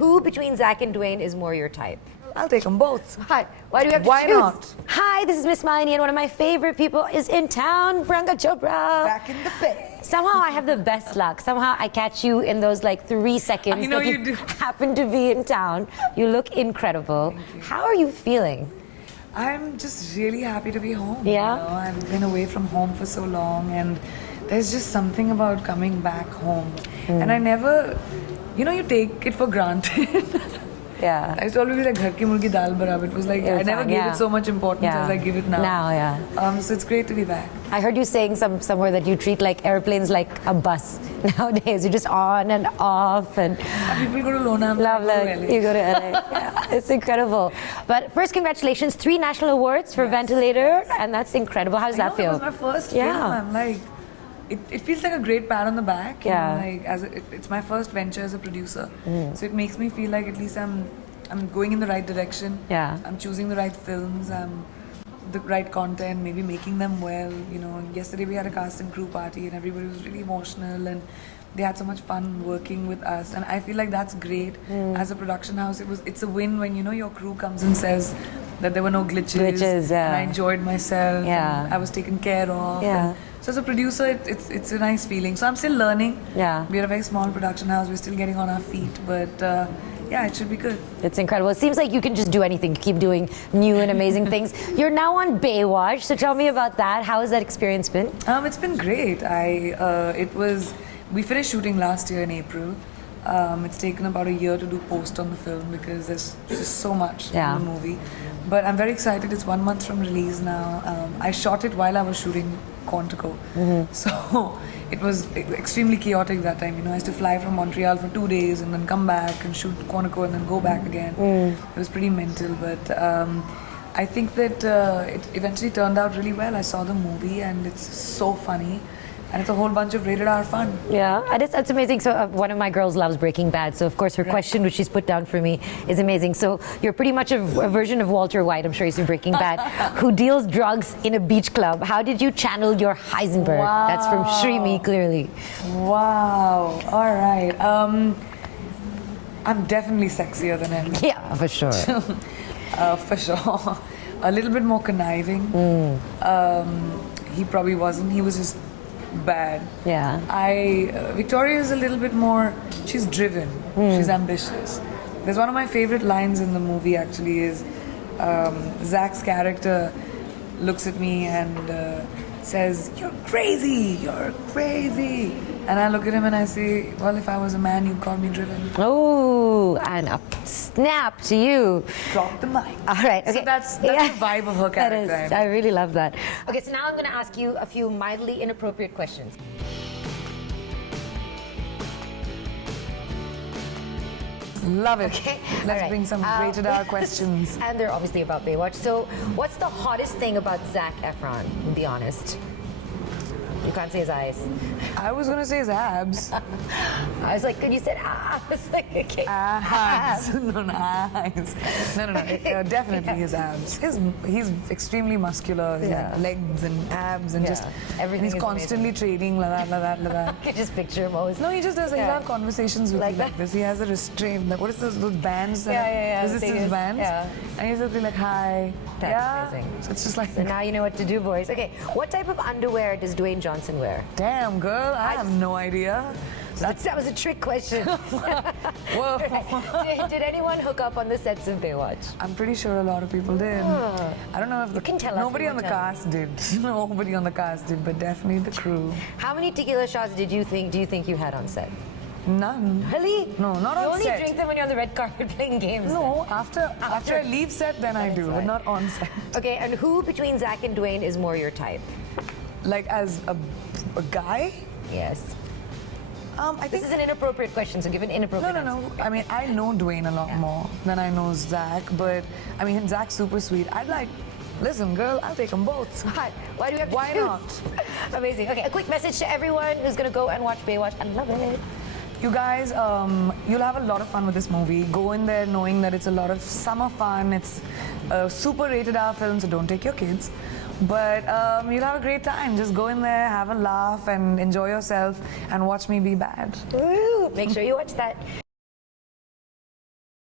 who between Zach and Dwayne is more your type? I'll take them both. Hi. Why do we have to Why choose? not? Hi, this is MissMalini, and one of my favorite people is in town, Priyanka Chopra. Back in the pit. Somehow I have the best luck. Somehow I catch you in those like 3 seconds I know that you do. happen to be in town. You look incredible. How are you feeling? I'm just really happy to be home. Yeah? You know, I've been away from home for so long, and there's just something about coming back home. And I never, you take it for granted. Yeah. I used to always be like, "Ghar ki murgi dal barab." It was like, I never gave it so much importance as I give it now. Now, yeah. So it's great to be back. I heard you saying somewhere that you treat like airplanes like a bus nowadays. You're just on and off and People go to Lona. love I go to it. LA. You go to LA. Yeah, it's incredible. But first, congratulations, 3 national awards for Ventilator, and that's incredible. How does that feel? It was my first film. I'm like, it feels like a great pat on the back. You know, like it's my first venture as a producer, so it makes me feel like at least I'm going in the right direction. Yeah. I'm choosing the right films. The right content, maybe making them well. Yesterday we had a cast and crew party, and everybody was really emotional, and they had so much fun working with us, and I feel like that's great. As a production house, it's a win when your crew comes and says that there were no glitches, and I enjoyed myself, and I was taken care of. Yeah. So as a producer, it's a nice feeling. So I'm still learning. Yeah. We're a very small production house. We're still getting on our feet, but yeah, it should be good. It's incredible. It seems like you can just do anything, keep doing new and amazing things. You're now on Baywatch, so tell me about that. How has that experience been? It's been great. We finished shooting last year in April. It's taken about a year to do post on the film because there's just so much in the movie. But I'm very excited. It's 1 month from release now. I shot it while I was shooting Quantico. So it was extremely chaotic that time. I used to fly from Montreal for 2 days and then come back and shoot Quantico and then go back again. It was pretty mental, but I think that it eventually turned out really well. I saw the movie and it's so funny. And it's a whole bunch of rated R fun. Yeah, and it's amazing. So one of my girls loves Breaking Bad. So of course her question, which she's put down for me, is amazing. So you're pretty much a version of Walter White, I'm sure you've seen Breaking Bad, who deals drugs in a beach club. How did you channel your Heisenberg? Wow. That's from Shrimi, clearly. Wow. All right. I'm definitely sexier than him. Yeah, for sure. For sure. A little bit more conniving. He probably wasn't. He was just bad. Yeah. Victoria is a little bit more, she's driven, she's ambitious. There's one of my favorite lines in the movie actually is Zach's character looks at me and says, "You're crazy, you're crazy." And I look at him and I say, "Well, if I was a man, you'd call me driven." Oh, and a snap to you. Drop the mic. All right. Okay. So that's the vibe of her character. That is. I really love that. Okay, so now I'm going to ask you a few mildly inappropriate questions. Love it. Okay. Let's bring some rated R questions. And they're obviously about Baywatch. So, what's the hottest thing about Zac Efron? Be honest. You can't say his eyes. I was gonna say his abs. I was like, good, you said ah. I was like, okay. Abs. No, eyes. No. Definitely his abs. He's extremely muscular. His legs and abs and just everything. And he's constantly training. La that. I can just picture him always. No, he just does. He'll have conversations with you like this. He has a restraint. Like, what is those bands? Resistance bands. Yeah. And he's just be like, hi. That's amazing. So it's just like. So now you know what to do, boys. Okay, what type of underwear does Dwayne Johnson wear? Damn, girl, I have no idea. That was a trick question. Whoa. Did anyone hook up on the sets of Baywatch? I'm pretty sure a lot of people did. I don't know if you can tell us. Nobody on the cast did. Nobody on the cast did, but definitely the crew. How many tequila shots do you think you had on set? None. Really? No, not on set. You only drink them when you're on the red carpet playing games. No, after I leave set, then I do, but not on set. Okay, and who between Zach and Dwayne is more your type? Like as a guy? Yes. I think this is an inappropriate question, so give an inappropriate answer. No. I mean, I know Dwayne a lot more than I know Zach, but I mean, Zach's super sweet. Listen, girl, I'll take them both. Hi. Why do we have to Why choose? not? Amazing. Okay, a quick message to everyone who's going to go and watch Baywatch and love it. You guys, you'll have a lot of fun with this movie. Go in there knowing that it's a lot of summer fun. It's a super rated R film, so don't take your kids. But you'll have a great time. Just go in there, have a laugh, and enjoy yourself, and watch me be bad. Woo! Make sure you watch that.